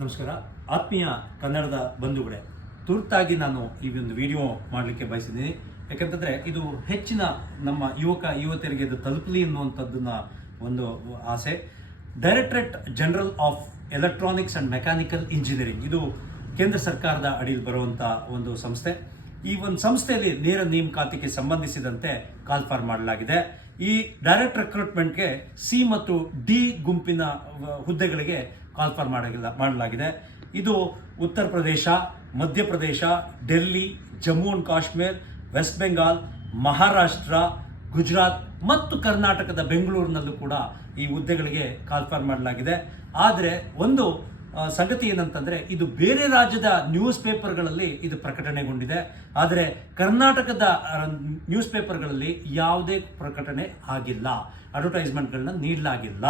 ನಮಸ್ಕಾರ ಆತ್ಮೀಯ ಕನ್ನಡದ ಬಂಧುಗಳೇ, ತುರ್ತಾಗಿ ನಾನು ಈ ಒಂದು ವಿಡಿಯೋ ಮಾಡಲಿಕ್ಕೆ ಬಯಸಿದ್ದೀನಿ. ಯಾಕಂತಂದರೆ ಇದು ಹೆಚ್ಚಿನ ನಮ್ಮ ಯುವತಿಯರಿಗೆ ಇದು ತಲುಪಲಿ ಅನ್ನುವಂಥದ್ದನ್ನ ಒಂದು ಆಸೆ. Directorate general of electronics and mechanical engineering, ಇದು ಕೇಂದ್ರ ಸರ್ಕಾರದ ಅಡಿಯಲ್ಲಿ ಬರುವಂಥ ಒಂದು ಸಂಸ್ಥೆ. ಈ ಒಂದು ಸಂಸ್ಥೆಯಲ್ಲಿ ನೇರ ನೇಮಕಾತಿಗೆ ಸಂಬಂಧಿಸಿದಂತೆ ಕಾಲ್ ಫಾರ್ ಮಾಡಲಾಗಿದೆ. ಈ ಡೈರೆಕ್ಟ್ ರಿಕ್ರೂಟ್ಮೆಂಟ್ಗೆ ಸಿ ಮತ್ತು ಡಿ ಗುಂಪಿನ ಹುದ್ದೆಗಳಿಗೆ ಕಾಲ್ ಫಾರ್ ಮಾಡಲಾಗಿದೆ. ಇದು ಉತ್ತರ ಪ್ರದೇಶ, ಮಧ್ಯಪ್ರದೇಶ, ಡೆಲ್ಲಿ, ಜಮ್ಮು ಅಂಡ್ ಕಾಶ್ಮೀರ್, ವೆಸ್ಟ್ ಬೆಂಗಾಲ್, ಮಹಾರಾಷ್ಟ್ರ, ಗುಜರಾತ್ ಮತ್ತು ಕರ್ನಾಟಕದ ಬೆಂಗಳೂರಿನಲ್ಲೂ ಕೂಡ ಈ ಹುದ್ದೆಗಳಿಗೆ ಕಾಲ್ ಫಾರ್ ಮಾಡಲಾಗಿದೆ. ಆದರೆ ಒಂದು ಸಂಗತಿ ಏನಂತಂದರೆ, ಇದು ಬೇರೆ ರಾಜ್ಯದ ನ್ಯೂಸ್ ಪೇಪರ್ಗಳಲ್ಲಿ ಇದು ಪ್ರಕಟಣೆಗೊಂಡಿದೆ. ಆದರೆ ಕರ್ನಾಟಕದ ನ್ಯೂಸ್ ಪೇಪರ್ಗಳಲ್ಲಿ ಯಾವುದೇ ಪ್ರಕಟಣೆ ಆಗಿಲ್ಲ, ಅಡ್ವರ್ಟೈಸ್ಮೆಂಟ್ಗಳನ್ನ ನೀಡಲಾಗಿಲ್ಲ.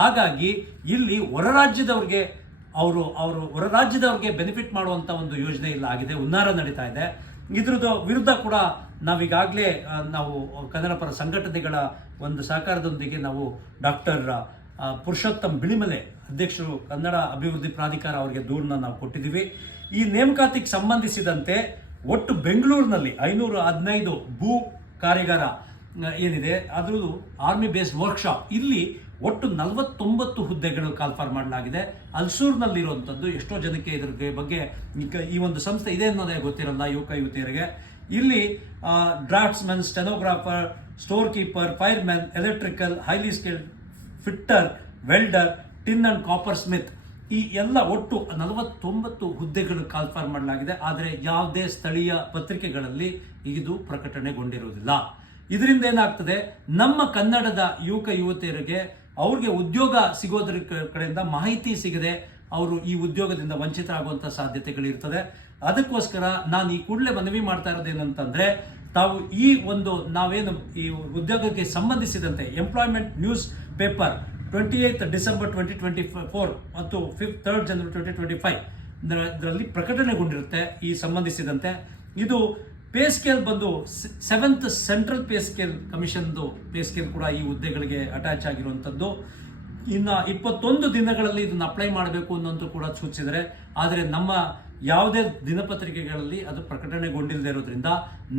ಹಾಗಾಗಿ ಇಲ್ಲಿ ಹೊರ ರಾಜ್ಯದವ್ರಿಗೆ ಬೆನಿಫಿಟ್ ಮಾಡುವಂಥ ಒಂದು ಯೋಜನೆ ಇಲ್ಲ ಆಗಿದೆ, ಹುನ್ನಾರ ನಡೀತಾ ಇದೆ. ಇದ್ರದ್ದು ವಿರುದ್ಧ ಕೂಡ ನಾವೀಗಾಗಲೇ ನಾವು ಕನ್ನಡ ಪರ ಸಂಘಟನೆಗಳ ಒಂದು ಸಹಕಾರದೊಂದಿಗೆ ನಾವು ಡಾಕ್ಟರ್ ಪುರುಷೋತ್ತಮ್ ಬಿಳಿಮಲೆ, ಅಧ್ಯಕ್ಷರು ಕನ್ನಡ ಅಭಿವೃದ್ಧಿ ಪ್ರಾಧಿಕಾರ, ಅವರಿಗೆ ದೂರನ್ನ ನಾವು ಕೊಟ್ಟಿದ್ದೀವಿ. ಈ ನೇಮಕಾತಿಗೆ ಸಂಬಂಧಿಸಿದಂತೆ ಒಟ್ಟು ಬೆಂಗಳೂರಿನಲ್ಲಿ 515 ಭೂ ಕಾರ್ಯಾಗಾರ ಏನಿದೆ, ಅದರದ್ದು ಆರ್ಮಿ ಬೇಸ್ಡ್ ವರ್ಕ್ಶಾಪ್, ಇಲ್ಲಿ ಒಟ್ಟು 49 ಹುದ್ದೆಗಳು ಕಾಲ್ ಫಾರ್ ಮಾಡಲಾಗಿದೆ. ಅಲ್ಸೂರ್ನಲ್ಲಿರುವಂಥದ್ದು ಎಷ್ಟೋ ಜನಕ್ಕೆ ಇದ್ರ ಬಗ್ಗೆ ಈ ಒಂದು ಸಂಸ್ಥೆ ಇದೆ ಅನ್ನೋದೇ ಗೊತ್ತಿರಲ್ಲ ಯುವತಿಯರಿಗೆ. ಇಲ್ಲಿ draughtsman, stenographer, store keeper, fireman, electrical, highly skilled fitter, welder, tin and copper Smith, ಈ ಎಲ್ಲ ಒಟ್ಟು 49 ಹುದ್ದೆಗಳು ಕಾಲ್ ಫಾರ್ ಮಾಡಲಾಗಿದೆ. ಆದರೆ ಯಾವುದೇ ಸ್ಥಳೀಯ ಪತ್ರಿಕೆಗಳಲ್ಲಿ ಇದು ಪ್ರಕಟಣೆಗೊಂಡಿರುವುದಿಲ್ಲ. ಇದರಿಂದ ಏನಾಗ್ತದೆ, ನಮ್ಮ ಕನ್ನಡದ ಯುವತಿಯರಿಗೆ ಅವ್ರಿಗೆ ಉದ್ಯೋಗ ಸಿಗೋದ್ರ ಕಡೆಯಿಂದ ಮಾಹಿತಿ ಸಿಗದೆ ಅವರು ಈ ಉದ್ಯೋಗದಿಂದ ವಂಚಿತರಾಗುವಂಥ ಸಾಧ್ಯತೆಗಳಿರ್ತದೆ. ಅದಕ್ಕೋಸ್ಕರ ನಾನು ಈ ಕೂಡಲೇ ಮನವಿ ಮಾಡ್ತಾ ಇರೋದೇನಂತಂದರೆ, ತಾವು ಈ ಒಂದು ನಾವೇನು ಈ ಉದ್ಯೋಗಕ್ಕೆ ಸಂಬಂಧಿಸಿದಂತೆ ಎಂಪ್ಲಾಯ್ಮೆಂಟ್ ನ್ಯೂಸ್ ಪೇಪರ್ 28 ಡಿಸೆಂಬರ್ 2024 ಮತ್ತು 3rd ಜನವರಿ 2025 ಇದರಲ್ಲಿ ಪ್ರಕಟಣೆಗೊಂಡಿರುತ್ತೆ. ಈ ಸಂಬಂಧಿಸಿದಂತೆ ಇದು ಪೇ ಸ್ಕೇಲ್ ಬಂದು 7th ಸೆಂಟ್ರಲ್ ಪೇ ಸ್ಕೇಲ್ ಕಮಿಷನ್ದು ಪೇ ಸ್ಕೇಲ್ ಕೂಡ ಈ ಹುದ್ದೆಗಳಿಗೆ ಅಟ್ಯಾಚ್ ಆಗಿರುವಂಥದ್ದು. ಇನ್ನು 21 ದಿನಗಳಲ್ಲಿ ಇದನ್ನು ಅಪ್ಲೈ ಮಾಡಬೇಕು ಅನ್ನೋಂಥ ಕೂಡ ಸೂಚಿಸಿದರೆ, ಆದರೆ ನಮ್ಮ ಯಾವುದೇ ದಿನಪತ್ರಿಕೆಗಳಲ್ಲಿ ಅದು ಪ್ರಕಟಣೆಗೊಂಡಿಲ್ಲದೆ ಇರೋದ್ರಿಂದ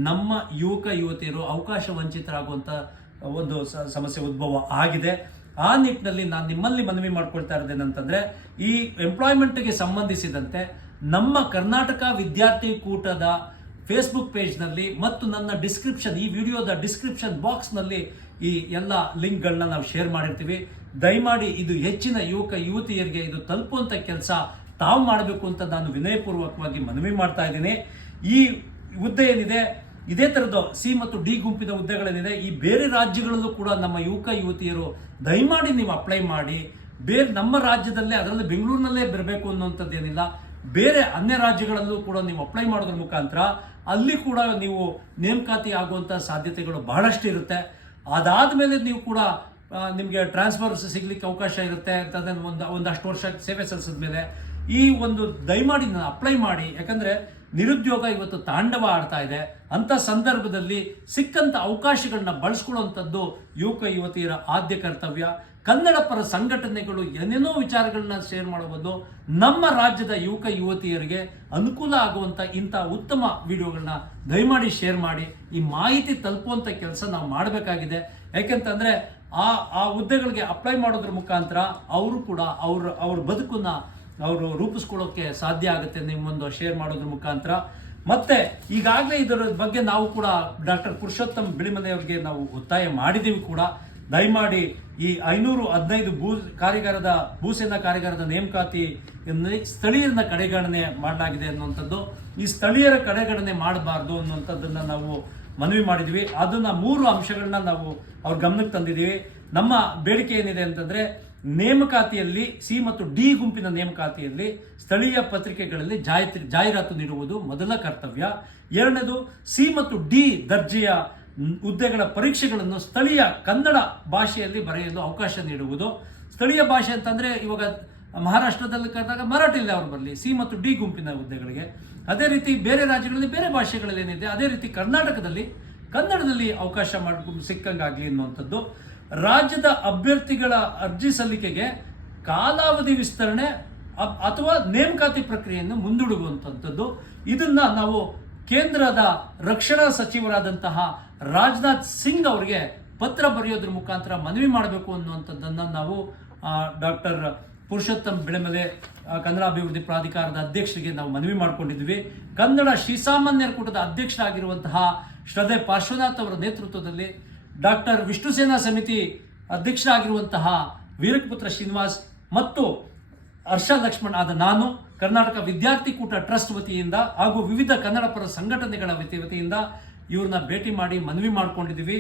ನಮ್ಮ ಯುವತಿಯರು ಅವಕಾಶ ವಂಚಿತರಾಗುವಂಥ ಒಂದು ಸಮಸ್ಯೆ ಉದ್ಭವ ಆಗಿದೆ. ಆ ನಿಟ್ಟಿನಲ್ಲಿ ನಾನು ನಿಮ್ಮಲ್ಲಿ ಮನವಿ ಮಾಡ್ಕೊಳ್ತಾ ಇರೋದೇನಂತಂದರೆ, ಈ ಎಂಪ್ಲಾಯ್ಮೆಂಟ್ಗೆ ಸಂಬಂಧಿಸಿದಂತೆ ನಮ್ಮ ಕರ್ನಾಟಕ ವಿದ್ಯಾರ್ಥಿ ಕೂಟದ ಫೇಸ್ಬುಕ್ ಪೇಜ್ನಲ್ಲಿ ಮತ್ತು ನನ್ನ ಡಿಸ್ಕ್ರಿಪ್ಷನ್, ಈ ವಿಡಿಯೋದ ಡಿಸ್ಕ್ರಿಪ್ಷನ್ ಬಾಕ್ಸ್ನಲ್ಲಿ ಈ ಎಲ್ಲ ಲಿಂಕ್ಗಳನ್ನ ನಾವು ಶೇರ್ ಮಾಡಿರ್ತೀವಿ. ದಯಮಾಡಿ ಇದು ಹೆಚ್ಚಿನ ಯುವತಿಯರಿಗೆ ಇದು ತಲುಪುವಂಥ ಕೆಲಸ ತಾವು ಮಾಡಬೇಕು ಅಂತ ನಾನು ವಿನಯಪೂರ್ವಕವಾಗಿ ಮನವಿ ಮಾಡ್ತಾ ಇದ್ದೀನಿ. ಈ ಹುದ್ದೆ ಏನಿದೆ, ಇದೇ ಥರದ ಸಿ ಮತ್ತು ಡಿ ಗುಂಪಿನ ಹುದ್ದೆಗಳೇನಿದೆ, ಈ ಬೇರೆ ರಾಜ್ಯಗಳಲ್ಲೂ ಕೂಡ ನಮ್ಮ ಯುವತಿಯರು ದಯಮಾಡಿ ನೀವು ಅಪ್ಲೈ ಮಾಡಿ. ಬೇರೆ ನಮ್ಮ ರಾಜ್ಯದಲ್ಲೇ, ಅದರಲ್ಲಿ ಬೆಂಗಳೂರಿನಲ್ಲೇ ಬರಬೇಕು ಅನ್ನೋಂಥದ್ದೇನಿಲ್ಲ, ಬೇರೆ ಅನ್ಯ ರಾಜ್ಯಗಳಲ್ಲೂ ಕೂಡ ನೀವು ಅಪ್ಲೈ ಮಾಡೋದ್ರ ಮುಖಾಂತರ ಅಲ್ಲಿ ಕೂಡ ನೀವು ನೇಮಕಾತಿ ಆಗುವಂಥ ಸಾಧ್ಯತೆಗಳು ಬಹಳಷ್ಟು ಇರುತ್ತೆ. ಅದಾದ ಮೇಲೆ ನೀವು ಕೂಡ ನಿಮಗೆ ಟ್ರಾನ್ಸ್ಫರ್ಸ್ ಸಿಗ್ಲಿಕ್ಕೆ ಅವಕಾಶ ಇರುತ್ತೆ ಅಂತಂದರೆ ಒಂದಷ್ಟು ವರ್ಷ ಸೇವೆ ಸಲ್ಲಿಸಿದ ಮೇಲೆ ಈ ಒಂದು ದಯಮಾಡಿ ನಾನು ಅಪ್ಲೈ ಮಾಡಿ. ಯಾಕಂದರೆ ನಿರುದ್ಯೋಗ ಇವತ್ತು ತಾಂಡವ ಆಡ್ತಾ ಇದೆ. ಅಂಥ ಸಂದರ್ಭದಲ್ಲಿ ಸಿಕ್ಕಂಥ ಅವಕಾಶಗಳನ್ನ ಬಳಸ್ಕೊಳ್ಳುವಂಥದ್ದು ಯುವತಿಯರ ಆದ್ಯ ಕರ್ತವ್ಯ. ಕನ್ನಡ ಪರ ಸಂಘಟನೆಗಳು ಏನೇನೋ ವಿಚಾರಗಳನ್ನ ಶೇರ್ ಮಾಡಬಹುದು. ನಮ್ಮ ರಾಜ್ಯದ ಯುವತಿಯರಿಗೆ ಅನುಕೂಲ ಆಗುವಂಥ ಇಂಥ ಉತ್ತಮ ವಿಡಿಯೋಗಳನ್ನ ದಯಮಾಡಿ ಶೇರ್ ಮಾಡಿ. ಈ ಮಾಹಿತಿ ತಲುಪುವಂಥ ಕೆಲಸ ನಾವು ಮಾಡಬೇಕಾಗಿದೆ. ಯಾಕೆಂತಂದರೆ ಆ ಹುದ್ದೆಗಳಿಗೆ ಅಪ್ಲೈ ಮಾಡೋದ್ರ ಮುಖಾಂತರ ಅವರು ಕೂಡ ಅವ್ರ ಬದುಕನ್ನು ಅವರು ರೂಪಿಸ್ಕೊಳ್ಳೋಕ್ಕೆ ಸಾಧ್ಯ ಆಗುತ್ತೆ ನಿಮ್ಮೊಂದು ಶೇರ್ ಮಾಡೋದ್ರ ಮುಖಾಂತರ. ಮತ್ತೆ ಈಗಾಗಲೇ ಇದರ ಬಗ್ಗೆ ನಾವು ಕೂಡ ಡಾಕ್ಟರ್ ಪುರುಷೋತ್ತಮ್ ಬಿಳಿಮಲೆ ಅವರಿಗೆ ನಾವು ಒತ್ತಾಯ ಮಾಡಿದ್ದೀವಿ ಕೂಡ. ದಯಮಾಡಿ ಈ 515 ಭೂಸೇನಾ ಕಾರ್ಯಾಗಾರದ ನೇಮಕಾತಿಯಲ್ಲಿ ಸ್ಥಳೀಯರನ್ನ ಕಡೆಗಣನೆ ಮಾಡಲಾಗಿದೆ ಅನ್ನುವಂಥದ್ದು. ಈ ಸ್ಥಳೀಯರ ಕಡೆಗಣನೆ ಮಾಡಬಾರ್ದು ಅನ್ನುವಂಥದ್ದನ್ನ ನಾವು ಮನವಿ ಮಾಡಿದ್ವಿ. ಅದನ್ನ 3 ಅಂಶಗಳನ್ನ ನಾವು ಅವ್ರ ಗಮನಕ್ಕೆ ತಂದಿದ್ದೀವಿ. ನಮ್ಮ ಬೇಡಿಕೆ ಏನಿದೆ ಅಂತಂದ್ರೆ, ನೇಮಕಾತಿಯಲ್ಲಿ ಸಿ ಮತ್ತು ಡಿ ಗುಂಪಿನ ನೇಮಕಾತಿಯಲ್ಲಿ ಸ್ಥಳೀಯ ಪತ್ರಿಕೆಗಳಲ್ಲಿ ಜಾಹೀರಾತು ನೀಡುವುದು ಮೊದಲ ಕರ್ತವ್ಯ. ಎರಡನೇದು, ಸಿ ಮತ್ತು ಡಿ ದರ್ಜೆಯ ಹುದ್ದೆಗಳ ಪರೀಕ್ಷೆಗಳನ್ನು ಸ್ಥಳೀಯ ಕನ್ನಡ ಭಾಷೆಯಲ್ಲಿ ಬರೆಯಲು ಅವಕಾಶ ನೀಡುವುದು. ಸ್ಥಳೀಯ ಭಾಷೆ ಅಂತಂದರೆ ಇವಾಗ ಮಹಾರಾಷ್ಟ್ರದಲ್ಲಿ ಕರೆದಾಗ ಮರಾಠಿಯಲ್ಲಿ ಅವರು ಬರಲಿ ಸಿ ಮತ್ತು ಡಿ ಗುಂಪಿನ ಹುದ್ದೆಗಳಿಗೆ. ಅದೇ ರೀತಿ ಬೇರೆ ರಾಜ್ಯಗಳಲ್ಲಿ ಬೇರೆ ಭಾಷೆಗಳಲ್ಲಿ ಏನಿದೆ ಅದೇ ರೀತಿ ಕರ್ನಾಟಕದಲ್ಲಿ ಕನ್ನಡದಲ್ಲಿ ಅವಕಾಶ ಸಿಕ್ಕಂಗಾಗಲಿ ಅನ್ನುವಂಥದ್ದು. ರಾಜ್ಯದ ಅಭ್ಯರ್ಥಿಗಳ ಅರ್ಜಿ ಸಲ್ಲಿಕೆಗೆ ಕಾಲಾವಧಿ ವಿಸ್ತರಣೆ ಅಥವಾ ನೇಮಕಾತಿ ಪ್ರಕ್ರಿಯೆಯನ್ನು ಮುಂದೂಡುವಂಥದ್ದು. ಇದನ್ನ ನಾವು ಕೇಂದ್ರದ ರಕ್ಷಣಾ ಸಚಿವರಾದಂತಹ ರಾಜನಾಥ್ ಸಿಂಗ್ ಅವರಿಗೆ ಪತ್ರ ಬರೆಯೋದ್ರ ಮುಖಾಂತರ ಮನವಿ ಮಾಡಬೇಕು ಅನ್ನುವಂಥದ್ದನ್ನು ನಾವು ಡಾಕ್ಟರ್ ಪುರುಷೋತ್ತಮ್ ಬೆಳೆಮಲೆ ಕನ್ನಡ ಅಭಿವೃದ್ಧಿ ಪ್ರಾಧಿಕಾರದ ಅಧ್ಯಕ್ಷರಿಗೆ ನಾವು ಮನವಿ ಮಾಡಿಕೊಂಡಿದ್ವಿ. ಕನ್ನಡ ಶ್ರೀಸಾಮಾನ್ಯರ ಕೂಟದ ಅಧ್ಯಕ್ಷರಾಗಿರುವಂತಹ ಶ್ರದ್ಧೆ ಪಾರ್ಶ್ವನಾಥ್ ಅವರ ನೇತೃತ್ವದಲ್ಲಿ ಡಾಕ್ಟರ್ ವಿಷ್ಣು ಸೇನಾ ಸಮಿತಿ ಅಧ್ಯಕ್ಷರಾಗಿರುವಂತಹ ವೀರಕಪುತ್ರ ಶ್ರೀನಿವಾಸ್ ಮತ್ತು ಹರ್ಷ ಲಕ್ಷ್ಮಣ್ ಆದ ನಾನು, ಕರ್ನಾಟಕ ವಿದ್ಯಾರ್ಥಿ ಕೂಟ ಟ್ರಸ್ಟ್ ವತಿಯಿಂದ ಹಾಗೂ ವಿವಿಧ ಕನ್ನಡ ಪರ ಸಂಘಟನೆಗಳ ವತಿಯಿಂದ ಇವ್ರನ್ನ ಭೇಟಿ ಮಾಡಿ ಮನವಿ ಮಾಡ್ಕೊಂಡಿದ್ದೀವಿ.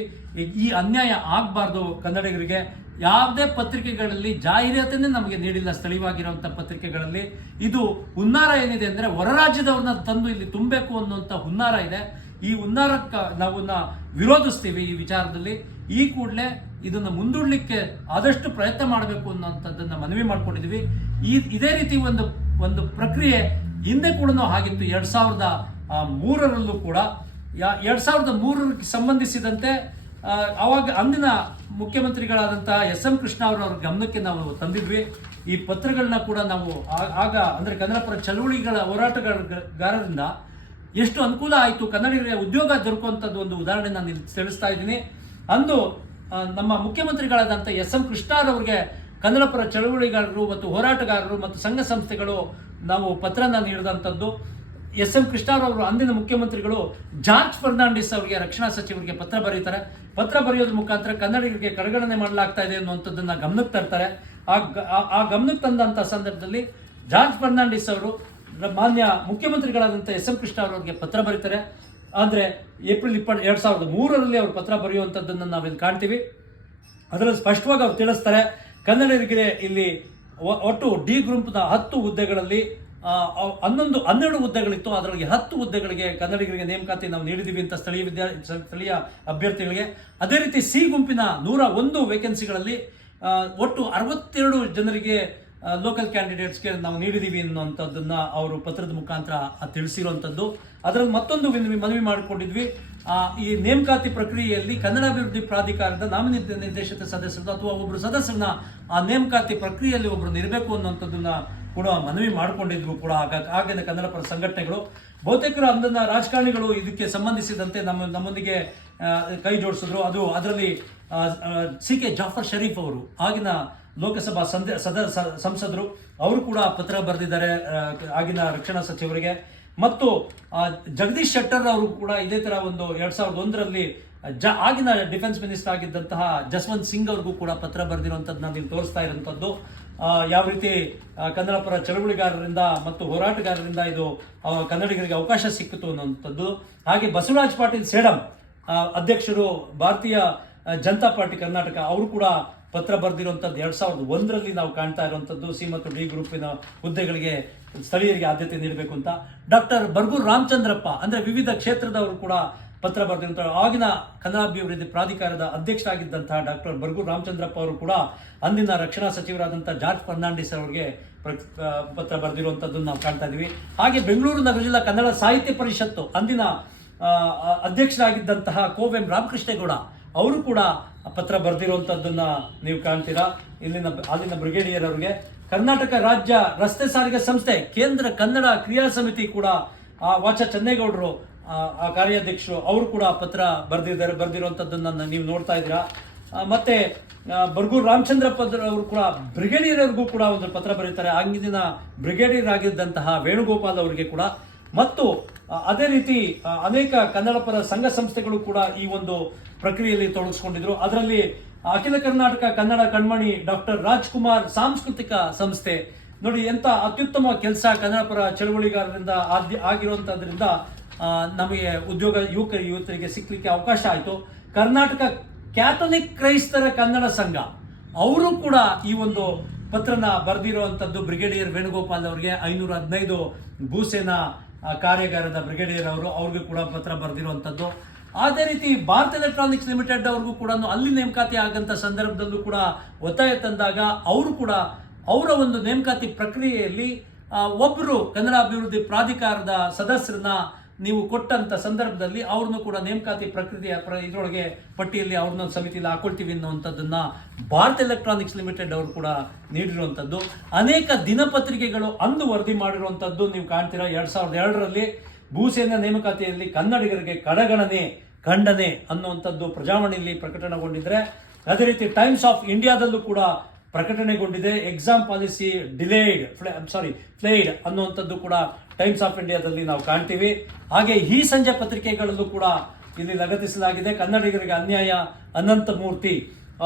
ಈ ಅನ್ಯಾಯ ಆಗಬಾರ್ದು. ಕನ್ನಡಿಗರಿಗೆ ಯಾವುದೇ ಪತ್ರಿಕೆಗಳಲ್ಲಿ ಜಾಹೀರಾತನ್ನೇ ನಮಗೆ ನೀಡಿಲ್ಲ. ಸ್ಥಳೀಯವಾಗಿರುವಂಥ ಪತ್ರಿಕೆಗಳಲ್ಲಿ ಇದು ಹುನ್ನಾರ ಏನಿದೆ ಅಂದರೆ ಹೊರ ರಾಜ್ಯದವ್ರನ್ನ ತಂದು ಇಲ್ಲಿ ತುಂಬಬೇಕು ಅನ್ನುವಂಥ ಹುನ್ನಾರ ಇದೆ. ಈ ಹುನ್ನಾರಕ್ಕೆ ನಾವನ್ನ ವಿರೋಧಿಸ್ತೀವಿ. ಈ ವಿಚಾರದಲ್ಲಿ ಈ ಕೂಡಲೇ ಇದನ್ನು ಮುಂದೂಡಲಿಕ್ಕೆ ಆದಷ್ಟು ಪ್ರಯತ್ನ ಮಾಡಬೇಕು ಅನ್ನೋಂಥದ್ದನ್ನು ಮನವಿ ಮಾಡ್ಕೊಂಡಿದ್ವಿ. ಇದೇ ರೀತಿ ಒಂದು ಪ್ರಕ್ರಿಯೆ ಹಿಂದೆ ಕೂಡ ಆಗಿತ್ತು. 2003ರಲ್ಲೂ ಕೂಡ 2003ಕ್ಕೆ ಸಂಬಂಧಿಸಿದಂತೆ ಅವಾಗ ಅಂದಿನ ಮುಖ್ಯಮಂತ್ರಿಗಳಾದಂತಹ ಎಸ್.ಎಂ. ಕೃಷ್ಣ ಅವರ ಗಮನಕ್ಕೆ ನಾವು ತಂದಿದ್ವಿ. ಈ ಪತ್ರಗಳನ್ನ ಕೂಡ ನಾವು ಆಗ ಅಂದರೆ ಕನ್ನಡ ಪರ ಚಳವಳಿಗಳ ಹೋರಾಟಗಾರರಿಂದ ಎಷ್ಟು ಅನುಕೂಲ ಆಯಿತು, ಕನ್ನಡಿಗರಿಗೆ ಉದ್ಯೋಗ ದೊರಕುವಂಥದ್ದು ಒಂದು ಉದಾಹರಣೆ ನಾನು ತಿಳಿಸ್ತಾ ಇದ್ದೀನಿ. ಅಂದು ನಮ್ಮ ಮುಖ್ಯಮಂತ್ರಿಗಳಾದಂಥ ಎಸ್.ಎಂ. ಕೃಷ್ಣರವರಿಗೆ ಕನ್ನಡ ಪರ ಚಳವಳಿಗಾರರು ಮತ್ತು ಹೋರಾಟಗಾರರು ಮತ್ತು ಸಂಘ ಸಂಸ್ಥೆಗಳು ನಾವು ಪತ್ರನ ನೀಡಿದಂಥದ್ದು. ಎಸ್.ಎಂ. ಕೃಷ್ಣರವರು ಅಂದಿನ ಮುಖ್ಯಮಂತ್ರಿಗಳು ಜಾರ್ಜ್ ಫರ್ನಾಂಡಿಸ್ ಅವರಿಗೆ, ರಕ್ಷಣಾ ಸಚಿವರಿಗೆ ಪತ್ರ ಬರೀತಾರೆ. ಪತ್ರ ಬರೆಯೋದ್ರ ಮುಖಾಂತರ ಕನ್ನಡಿಗರಿಗೆ ಕಡೆಗಣನೆ ಮಾಡಲಾಗ್ತಾ ಇದೆ ಅನ್ನುವಂಥದ್ದನ್ನು ಗಮನಕ್ಕೆ ತರ್ತಾರೆ. ಆ ಗಮನಕ್ಕೆ ತಂದಂಥ ಸಂದರ್ಭದಲ್ಲಿ ಜಾರ್ಜ್ ಫರ್ನಾಂಡಿಸ್ ಅವರು ಮಾನ್ಯ ಮುಖ್ಯಮಂತ್ರಿಗಳಾದಂಥ ಎಸ್.ಎಂ. ಕೃಷ್ಣ ಅವರಿಗೆ ಪತ್ರ ಬರೀತಾರೆ. ಅಂದರೆ ಏಪ್ರಿಲ್ 2003ರಲ್ಲಿ ಅವರು ಪತ್ರ ಬರೆಯುವಂಥದ್ದನ್ನು ನಾವಿಲ್ಲಿ ಕಾಣ್ತೀವಿ. ಅದರಲ್ಲಿ ಸ್ಪಷ್ಟವಾಗಿ ಅವ್ರು ತಿಳಿಸ್ತಾರೆ, ಕನ್ನಡಿಗರಿಗೆ ಇಲ್ಲಿ ಒಟ್ಟು ಡಿ ಗ್ರೂಪ್ನ 10 ಹುದ್ದೆಗಳಲ್ಲಿ 12 ಹುದ್ದೆಗಳಿತ್ತು. ಅದರಲ್ಲಿ 10 ಹುದ್ದೆಗಳಿಗೆ ಕನ್ನಡಿಗರಿಗೆ ನೇಮಕಾತಿ ನಾವು ನೀಡಿದ್ದೀವಿ ಅಂತ ಸ್ಥಳೀಯ ಅಭ್ಯರ್ಥಿಗಳಿಗೆ. ಅದೇ ರೀತಿ ಸಿ ಗುಂಪಿನ 101 ವೇಕೆನ್ಸಿಗಳಲ್ಲಿ ಒಟ್ಟು 62 ಜನರಿಗೆ ಲೋಕಲ್ ಕ್ಯಾಂಡಿಡೇಟ್ಸ್ಗೆ ನಾವು ನೀಡಿದ್ದೀವಿ ಅನ್ನುವಂಥದ್ದನ್ನು ಅವರು ಪತ್ರದ ಮುಖಾಂತರ ತಿಳಿಸಿರುವಂಥದ್ದು. ಅದರಲ್ಲಿ ಮತ್ತೊಂದು ಮನವಿ ಮಾಡಿಕೊಂಡಿದ್ವಿ. ಈ ನೇಮಕಾತಿ ಪ್ರಕ್ರಿಯೆಯಲ್ಲಿ ಕನ್ನಡ ಅಭಿವೃದ್ಧಿ ಪ್ರಾಧಿಕಾರದ ನಾಮನಿರ್ದೇಶಿತ ಸದಸ್ಯರು ಅಥವಾ ಒಬ್ಬರು ಸದಸ್ಯರನ್ನ ಆ ನೇಮಕಾತಿ ಪ್ರಕ್ರಿಯೆಯಲ್ಲಿ ಒಬ್ಬರು ಇರಬೇಕು ಅನ್ನುವಂಥದ್ದನ್ನ ಕೂಡ ಮನವಿ ಮಾಡಿಕೊಂಡಿದ್ವು ಕೂಡ. ಆಗಿನ ಕನ್ನಡ ಪರ ಸಂಘಟನೆಗಳು ಬಹುತೇಕರು ಅಂದನ್ನ ರಾಜಕಾರಣಿಗಳು ಇದಕ್ಕೆ ಸಂಬಂಧಿಸಿದಂತೆ ನಮ್ಮೊಂದಿಗೆ ಕೈ ಜೋಡಿಸಿದ್ರು. ಅದರಲ್ಲಿ ಸಿ.ಕೆ. ಜಾಫರ್ ಶರೀಫ್ ಅವರು ಆಗಿನ ಲೋಕಸಭಾ ಸಂಸದರು, ಅವರು ಕೂಡ ಪತ್ರ ಬರೆದಿದ್ದಾರೆ ಆಗಿನ ರಕ್ಷಣಾ ಸಚಿವರಿಗೆ. ಮತ್ತು ಜಗದೀಶ್ ಶೆಟ್ಟರ್ ಅವರು ಕೂಡ ಇದೇ ತರ ಒಂದು 2001ರಲ್ಲಿ ಆಗಿನ ಡಿಫೆನ್ಸ್ ಮಿನಿಸ್ಟರ್ ಆಗಿದ್ದಂತಹ ಜಸ್ವಂತ್ ಸಿಂಗ್ ಅವ್ರಿಗೂ ಕೂಡ ಪತ್ರ ಬರೆದಿರುವಂಥದ್ದು ನಾನು ಇಲ್ಲಿ ತೋರಿಸ್ತಾ ಇರುವಂಥದ್ದು. ಯಾವ ರೀತಿ ಕನ್ನಡ ಪರ ಚಳವಳಿಗಾರರಿಂದ ಮತ್ತು ಹೋರಾಟಗಾರರಿಂದ ಇದು ಕನ್ನಡಿಗರಿಗೆ ಅವಕಾಶ ಸಿಕ್ಕಿತು ಅನ್ನುವಂಥದ್ದು. ಹಾಗೆ ಬಸವರಾಜ್ ಪಾಟೀಲ್ ಸೇಡಂ ಅಧ್ಯಕ್ಷರು ಭಾರತೀಯ ಜನತಾ ಪಾರ್ಟಿ ಕರ್ನಾಟಕ, ಅವರು ಕೂಡ ಪತ್ರ ಬರೆದಿರುವಂಥದ್ದು 2001ರಲ್ಲಿ ನಾವು ಕಾಣ್ತಾ ಇರುವಂಥದ್ದು. ಸಿ ಮತ್ತು ಡಿ ಗ್ರೂಪಿನ ಹುದ್ದೆಗಳಿಗೆ ಸ್ಥಳೀಯರಿಗೆ ಆದ್ಯತೆ ನೀಡಬೇಕು ಅಂತ. ಡಾಕ್ಟರ್ ಬರ್ಗೂರ್ ರಾಮಚಂದ್ರಪ್ಪ ಅಂದರೆ ವಿವಿಧ ಕ್ಷೇತ್ರದವರು ಕೂಡ ಪತ್ರ ಬರೆದಿರುವಂಥ ಆಗಿನ ಕನ್ನಡ ಅಭಿವೃದ್ಧಿ ಪ್ರಾಧಿಕಾರದ ಅಧ್ಯಕ್ಷರಾಗಿದ್ದಂತಹ ಡಾಕ್ಟರ್ ಬರ್ಗೂರ್ ರಾಮಚಂದ್ರಪ್ಪ ಅವರು ಕೂಡ ಅಂದಿನ ರಕ್ಷಣಾ ಸಚಿವರಾದಂಥ ಜಾರ್ಜ್ ಫರ್ನಾಂಡಿಸ್ ಅವರಿಗೆ ಪತ್ರ ಬರೆದಿರುವಂಥದ್ದನ್ನು ನಾವು ಕಾಣ್ತಾ ಇದ್ದೀವಿ. ಹಾಗೆ ಬೆಂಗಳೂರು ನಗರ ಜಿಲ್ಲಾ ಕನ್ನಡ ಸಾಹಿತ್ಯ ಪರಿಷತ್ತು ಅಂದಿನ ಅಧ್ಯಕ್ಷರಾಗಿದ್ದಂತಹ ಕೋವೆಂ ರಾಮಕೃಷ್ಣೇಗೌಡ ಅವರು ಕೂಡ ಪತ್ರ ಬರೆದಿರುವಂಥದ್ದನ್ನು ನೀವು ಕಾಣ್ತೀರಾ. ಅಲ್ಲಿನ ಬ್ರಿಗೇಡಿಯರ್ ಅವರಿಗೆ ಕರ್ನಾಟಕ ರಾಜ್ಯ ರಸ್ತೆ ಸಾರಿಗೆ ಸಂಸ್ಥೆ ಕೇಂದ್ರ ಕನ್ನಡ ಕ್ರಿಯಾ ಸಮಿತಿ ಕೂಡ ವಾಚ ಚೆನ್ನೇಗೌಡರು ಆ ಕಾರ್ಯಾಧ್ಯಕ್ಷರು, ಅವರು ಕೂಡ ಪತ್ರ ಬರೆದಿರುವಂಥದ್ದನ್ನು ನೀವು ನೋಡ್ತಾ ಇದ್ದೀರಾ. ಮತ್ತೆ ಬರ್ಗೂರ್ ರಾಮಚಂದ್ರಪ್ಪ ಅವರು ಕೂಡ ಬ್ರಿಗೇಡಿಯರ್ ಅವ್ರಿಗೂ ಕೂಡ ಒಂದು ಪತ್ರ ಬರೀತಾರೆ, ಆಗಿನ ಬ್ರಿಗೇಡಿಯರ್ ಆಗಿದ್ದಂತಹ ವೇಣುಗೋಪಾಲ್ ಅವರಿಗೆ ಕೂಡ. ಮತ್ತು ಅದೇ ರೀತಿ ಅನೇಕ ಕನ್ನಡ ಪರ ಸಂಘ ಸಂಸ್ಥೆಗಳು ಕೂಡ ಈ ಒಂದು ಪ್ರಕ್ರಿಯೆಯಲ್ಲಿ ತೊಡಗಿಸ್ಕೊಂಡಿದ್ರು. ಅದರಲ್ಲಿ ಅಖಿಲ ಕರ್ನಾಟಕ ಕನ್ನಡ ಕಣ್ಮಣಿ ಡಾಕ್ಟರ್ ರಾಜ್ಕುಮಾರ್ ಸಾಂಸ್ಕೃತಿಕ ಸಂಸ್ಥೆ ನೋಡಿ, ಎಂತ ಅತ್ಯುತ್ತಮ ಕೆಲಸ ಕನ್ನಡ ಪರ ಚಳವಳಿಗಾರರಿಂದ ಆಗಿರುವಂತದ್ರಿಂದ ನಮಗೆ ಉದ್ಯೋಗ ಯುವಕರಿಗೆ ಸಿಕ್ಕಲಿಕ್ಕೆ ಅವಕಾಶ ಆಯಿತು. ಕರ್ನಾಟಕ ಕ್ಯಾಥೋಲಿಕ್ ಕ್ರೈಸ್ತರ ಕನ್ನಡ ಸಂಘ ಅವರು ಕೂಡ ಈ ಒಂದು ಪತ್ರನ ಬರೆದಿರುವಂಥದ್ದು ಬ್ರಿಗೇಡಿಯರ್ ವೇಣುಗೋಪಾಲ್ ಅವರಿಗೆ. 515 ಭೂಸೇನಾ ಕಾರ್ಯಾಗಾರದ ಬ್ರಿಗೇಡಿಯರ್ ಅವ್ರಿಗೂ ಕೂಡ ಪತ್ರ ಬರೆದಿರುವಂಥದ್ದು. ಅದೇ ರೀತಿ ಭಾರತ್ ಎಲೆಕ್ಟ್ರಾನಿಕ್ಸ್ ಲಿಮಿಟೆಡ್ ಅವ್ರಿಗೂ ಕೂಡ ಅಲ್ಲಿ ನೇಮಕಾತಿ ಆಗಂತ ಸಂದರ್ಭದಲ್ಲೂ ಕೂಡ ಒತ್ತಾಯ ತಂದಾಗ ಅವರು ಕೂಡ ಅವರ ಒಂದು ನೇಮಕಾತಿ ಪ್ರಕ್ರಿಯೆಯಲ್ಲಿ ಒಬ್ಬರು ಕನ್ನಡ ಅಭಿವೃದ್ಧಿ ಪ್ರಾಧಿಕಾರದ ಸದಸ್ಯರನ್ನ ನೀವು ಕೊಟ್ಟಂತ ಸಂದರ್ಭದಲ್ಲಿ ಅವ್ರನ್ನು ಕೂಡ ನೇಮಕಾತಿ ಪ್ರಕ್ರಿಯೆಯ ಇದರೊಳಗೆ ಪಟ್ಟಿಯಲ್ಲಿ ಅವ್ರನ್ನ ಸಮಿತಿಯಲ್ಲಿ ಹಾಕೊಳ್ತೀವಿ ಅನ್ನುವಂಥದ್ದನ್ನ ಭಾರತ್ ಎಲೆಕ್ಟ್ರಾನಿಕ್ಸ್ ಲಿಮಿಟೆಡ್ ಅವರು ಕೂಡ ನೀಡಿರುವಂಥದ್ದು. ಅನೇಕ ದಿನಪತ್ರಿಕೆಗಳು ಅಂದು ವರದಿ ಮಾಡಿರುವಂಥದ್ದು ನೀವು ಕಾಣ್ತೀರಾ. 2002ರಲ್ಲಿ ಭೂಸೇನಾ ನೇಮಕಾತಿಯಲ್ಲಿ ಕನ್ನಡಿಗರಿಗೆ ಕಡೆಗಣನೆ ಖಂಡನೆ ಅನ್ನುವಂಥದ್ದು ಪ್ರಜಾವಾಣಿಯಲ್ಲಿ ಪ್ರಕಟಣೆಗೊಂಡಿದ್ರೆ, ಅದೇ ರೀತಿ ಟೈಮ್ಸ್ ಆಫ್ ಇಂಡಿಯಾದಲ್ಲೂ ಕೂಡ ಪ್ರಕಟಣೆಗೊಂಡಿದೆ. ಎಕ್ಸಾಮ್ ಪಾಲಿಸಿ ಫ್ಲೈಡ್ ಅನ್ನುವಂಥದ್ದು ಕೂಡ ಟೈಮ್ಸ್ ಆಫ್ ಇಂಡಿಯಾದಲ್ಲಿ ನಾವು ಕಾಣ್ತೀವಿ. ಹಾಗೆ ಈ ಸಂಜೆ ಪತ್ರಿಕೆಗಳಲ್ಲೂ ಕೂಡ ಇಲ್ಲಿ ಲಗತ್ತಿಸಲಾಗಿದೆ. ಕನ್ನಡಿಗರಿಗೆ ಅನ್ಯಾಯ, ಅನಂತಮೂರ್ತಿ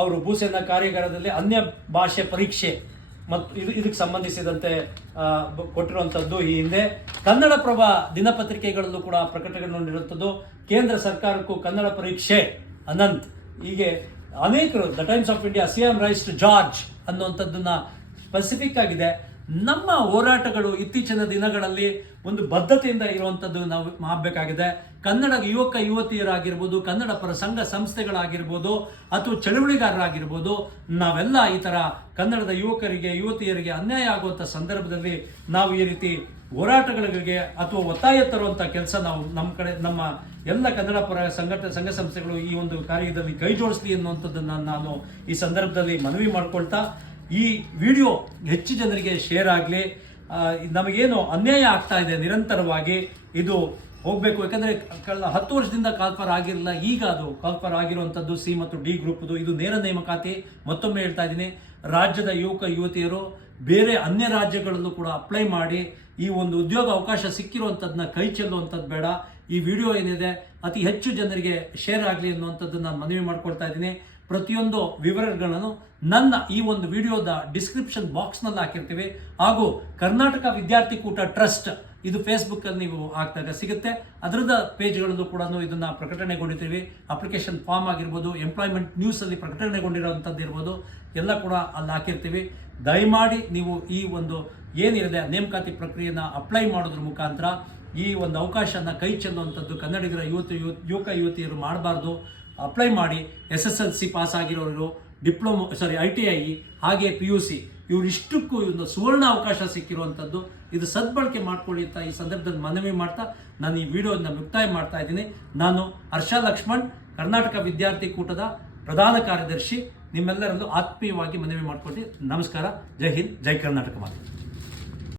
ಅವರು ಭೂಸೇನಾ ಕಾರ್ಯಾಗಾರದಲ್ಲಿ ಅನ್ಯ ಭಾಷೆ ಪರೀಕ್ಷೆ ಮತ್ತು ಇದಕ್ಕೆ ಸಂಬಂಧಿಸಿದಂತೆ ಕೊಟ್ಟಿರುವಂಥದ್ದು ಈ ಹಿಂದೆ. ಕನ್ನಡಪ್ರಭ ದಿನಪತ್ರಿಕೆಗಳಲ್ಲೂ ಕೂಡ ಪ್ರಕಟಣೆಗೊಂಡಿರುವಂಥದ್ದು. ಕೇಂದ್ರ ಸರ್ಕಾರಕ್ಕೂ ಕನ್ನಡ ಪರೀಕ್ಷೆ ಅನಂತ್, ಹೀಗೆ ಅನೇಕರು the Times of India CM rise to George ಅನ್ನುವಂಥದ್ದನ್ನ ಸ್ಪೆಸಿಫಿಕ್ ಆಗಿದೆ. ನಮ್ಮ ಹೋರಾಟಗಳು ಇತ್ತೀಚಿನ ದಿನಗಳಲ್ಲಿ ಒಂದು ಬದ್ಧತೆಯಿಂದ ಇರುವಂಥದ್ದು ನಾವು ಮಾಡಬೇಕಾಗಿದೆ. ಕನ್ನಡ ಯುವಕ ಯುವತಿಯರಾಗಿರ್ಬೋದು, ಕನ್ನಡ ಪರ ಸಂಘ ಸಂಸ್ಥೆಗಳಾಗಿರ್ಬೋದು, ಅಥವಾ ಚಳುವಳಿಗಾರರಾಗಿರ್ಬೋದು, ನಾವೆಲ್ಲ ಈ ಥರ ಕನ್ನಡದ ಯುವಕರಿಗೆ ಯುವತಿಯರಿಗೆ ಅನ್ಯಾಯ ಆಗುವಂಥ ಸಂದರ್ಭದಲ್ಲಿ ನಾವು ಈ ರೀತಿ ಹೋರಾಟಗಳಿಗೆ ಅಥವಾ ಒತ್ತಾಯ ತರುವಂಥ ಕೆಲಸ ನಾವು ನಮ್ಮ ಎಲ್ಲ ಕನ್ನಡ ಪರ ಸಂಘ ಸಂಸ್ಥೆಗಳು ಈ ಒಂದು ಕಾರ್ಯದಲ್ಲಿ ಕೈ ಜೋಡಿಸಲಿ ಅನ್ನುವಂಥದ್ದನ್ನು ನಾನು ಈ ಸಂದರ್ಭದಲ್ಲಿ ಮನವಿ ಮಾಡ್ಕೊಳ್ತಾ, ಈ ವಿಡಿಯೋ ಹೆಚ್ಚು ಜನರಿಗೆ ಶೇರ್ ಆಗಲಿ. ನಮಗೇನು ಅನ್ಯಾಯ ಆಗ್ತಾ ಇದೆ ನಿರಂತರವಾಗಿ ಇದು ಹೋಗಬೇಕು. ಯಾಕಂದರೆ ಕಳೆದ 10 ವರ್ಷದಿಂದ ಕಾಲ್ಫರ್ ಆಗಿರಲಿಲ್ಲ, ಈಗ ಅದು ಕಾಲ್ಫರ್ ಆಗಿರುವಂಥದ್ದು ಸಿ ಮತ್ತು ಡಿ ಗ್ರೂಪ್ದು. ಇದು ನೇರ ನೇಮಕಾತಿ. ಮತ್ತೊಮ್ಮೆ ಹೇಳ್ತಾ ಇದ್ದೀನಿ, ರಾಜ್ಯದ ಯುವಕ ಯುವತಿಯರು ಬೇರೆ ಅನ್ಯ ರಾಜ್ಯಗಳಲ್ಲೂ ಕೂಡ ಅಪ್ಲೈ ಮಾಡಿ ಈ ಒಂದು ಉದ್ಯೋಗ ಅವಕಾಶ ಸಿಕ್ಕಿರುವಂಥದ್ದನ್ನ ಕೈ ಚೆಲ್ಲುವಂಥದ್ದು ಬೇಡ. ಈ ವಿಡಿಯೋ ಏನಿದೆ ಅತಿ ಹೆಚ್ಚು ಜನರಿಗೆ ಶೇರ್ ಆಗಲಿ ಅನ್ನುವಂಥದ್ದು ನಾನು ಮನವಿ ಮಾಡ್ಕೊಳ್ತಾ ಇದ್ದೀನಿ. ಪ್ರತಿಯೊಂದು ವಿವರಗಳನ್ನು ನನ್ನ ಈ ಒಂದು ವಿಡಿಯೋದ ಡಿಸ್ಕ್ರಿಪ್ಷನ್ ಬಾಕ್ಸ್ನಲ್ಲಿ ಹಾಕಿರ್ತೀವಿ. ಹಾಗೂ ಕರ್ನಾಟಕ ವಿದ್ಯಾರ್ಥಿ ಕೂಟ ಟ್ರಸ್ಟ್ ಇದು ಫೇಸ್ಬುಕ್ಕಲ್ಲಿ ನೀವು ಹಾಕಿದಾಗ ಸಿಗುತ್ತೆ. ಅದರದ ಪೇಜ್ಗಳಲ್ಲೂ ಕೂಡ ಇದನ್ನು ಪ್ರಕಟಣೆಗೊಂಡಿರ್ತೀವಿ. ಅಪ್ಲಿಕೇಶನ್ ಫಾರ್ಮ್ ಆಗಿರ್ಬೋದು, ಎಂಪ್ಲಾಯ್ಮೆಂಟ್ ನ್ಯೂಸಲ್ಲಿ ಪ್ರಕಟಣೆಗೊಂಡಿರೋವಂಥದ್ದು ಇರ್ಬೋದು, ಎಲ್ಲ ಕೂಡ ಅಲ್ಲಿ ಹಾಕಿರ್ತೀವಿ. ದಯಮಾಡಿ ನೀವು ಈ ಒಂದು ಏನಿದೆ ನೇಮಕಾತಿ ಪ್ರಕ್ರಿಯೆಯನ್ನು ಅಪ್ಲೈ ಮಾಡೋದ್ರ ಮುಖಾಂತರ ಈ ಒಂದು ಅವಕಾಶನ ಕೈ ಚೆಲ್ಲುವಂಥದ್ದು ಕನ್ನಡಿಗರ ಯುವಕ ಯುವತಿಯರು ಮಾಡಬಾರ್ದು. ಅಪ್ಲೈ ಮಾಡಿ. SSLC ಪಾಸ್ ಆಗಿರೋರು, ITI ಹಾಗೆ PUC ಇವರಿಷ್ಟಕ್ಕೂ ಒಂದು ಸುವರ್ಣ ಅವಕಾಶ ಸಿಕ್ಕಿರುವಂಥದ್ದು. ಇದು ಸದ್ಬಳಕೆ ಮಾಡ್ಕೊಳ್ಳಿ ಅಂತ ಈ ಸಂದರ್ಭದಲ್ಲಿ ಮನವಿ ಮಾಡ್ತಾ ನಾನು ಈ ವಿಡಿಯೋನ ಮುಕ್ತಾಯ ಮಾಡ್ತಾ ಇದ್ದೀನಿ. ನಾನು ಹರ್ಷ ಲಕ್ಷ್ಮಣ್, ಕರ್ನಾಟಕ ವಿದ್ಯಾರ್ಥಿ ಕೂಟದ ಪ್ರಧಾನ ಕಾರ್ಯದರ್ಶಿ, ನಿಮ್ಮೆಲ್ಲರಲ್ಲೂ ಆತ್ಮೀಯವಾಗಿ ಮನವಿ ಮಾಡ್ಕೊಳ್ತೀನಿ. ನಮಸ್ಕಾರ. ಜೈ ಹಿಂದ್, ಜೈ ಕರ್ನಾಟಕ ಮಾತು.